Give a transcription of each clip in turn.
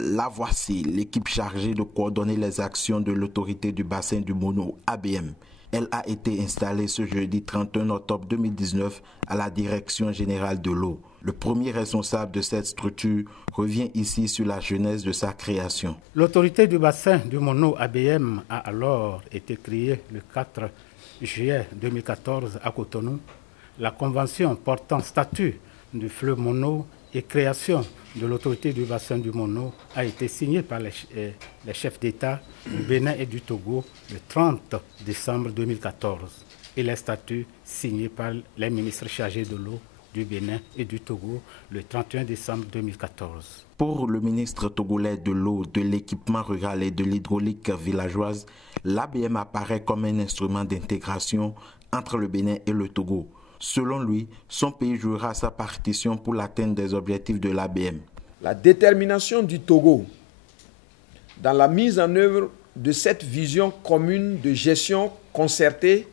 La voici, l'équipe chargée de coordonner les actions de l'autorité du bassin du Mono, ABM. Elle a été installée ce jeudi 31 octobre 2019 à la Direction générale de l'eau. Le premier responsable de cette structure revient ici sur la genèse de sa création. L'autorité du bassin du Mono, ABM, a alors été créée le 4 juillet 2014 à Cotonou. La convention portant statut du fleuve Mono et création de l'autorité du bassin du Mono a été signée par les chefs d'État du Bénin et du Togo le 30 décembre 2014 et les statuts signés par les ministres chargés de l'eau du Bénin et du Togo le 31 décembre 2014. Pour le ministre togolais de l'eau, de l'équipement rural et de l'hydraulique villageoise, l'ABM apparaît comme un instrument d'intégration entre le Bénin et le Togo. Selon lui, son pays jouera sa partition pour l'atteinte des objectifs de l'ABM. La détermination du Togo dans la mise en œuvre de cette vision commune de gestion concertée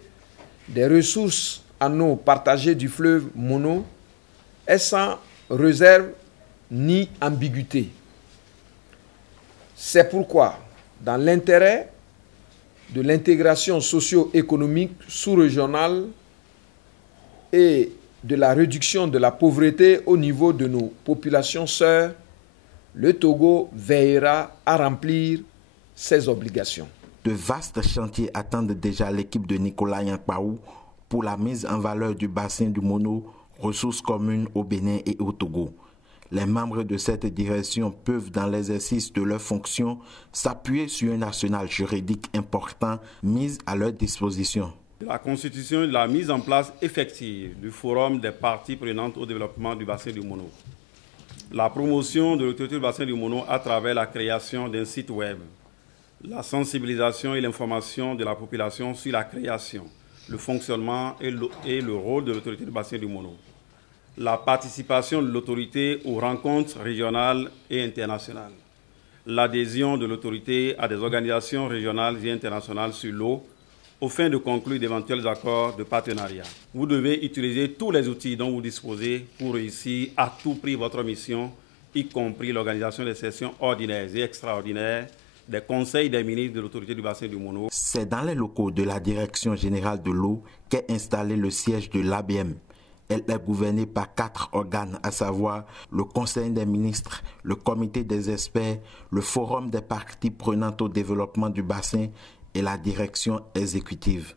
des ressources en eau partagées du fleuve Mono est sans réserve ni ambiguïté. C'est pourquoi, dans l'intérêt de l'intégration socio-économique sous-régionale et de la réduction de la pauvreté au niveau de nos populations sœurs, le Togo veillera à remplir ses obligations. De vastes chantiers attendent déjà l'équipe de Nicolas Yankpaou pour la mise en valeur du bassin du Mono, ressources communes au Bénin et au Togo. Les membres de cette direction peuvent, dans l'exercice de leurs fonctions, s'appuyer sur un arsenal juridique important mis à leur disposition. La constitution et la mise en place effective du forum des parties prenantes au développement du bassin du Mono. La promotion de l'autorité du bassin du Mono à travers la création d'un site web. La sensibilisation et l'information de la population sur la création, le fonctionnement et le rôle de l'autorité du bassin du Mono. La participation de l'autorité aux rencontres régionales et internationales. L'adhésion de l'autorité à des organisations régionales et internationales sur l'eau, au fin de conclure d'éventuels accords de partenariat. Vous devez utiliser tous les outils dont vous disposez pour réussir à tout prix votre mission, y compris l'organisation des sessions ordinaires et extraordinaires des conseils des ministres de l'autorité du bassin du Mono. C'est dans les locaux de la Direction générale de l'eau qu'est installé le siège de l'ABM. Elle est gouvernée par 4 organes, à savoir le Conseil des ministres, le Comité des experts, le Forum des parties prenantes au développement du bassin et la direction exécutive.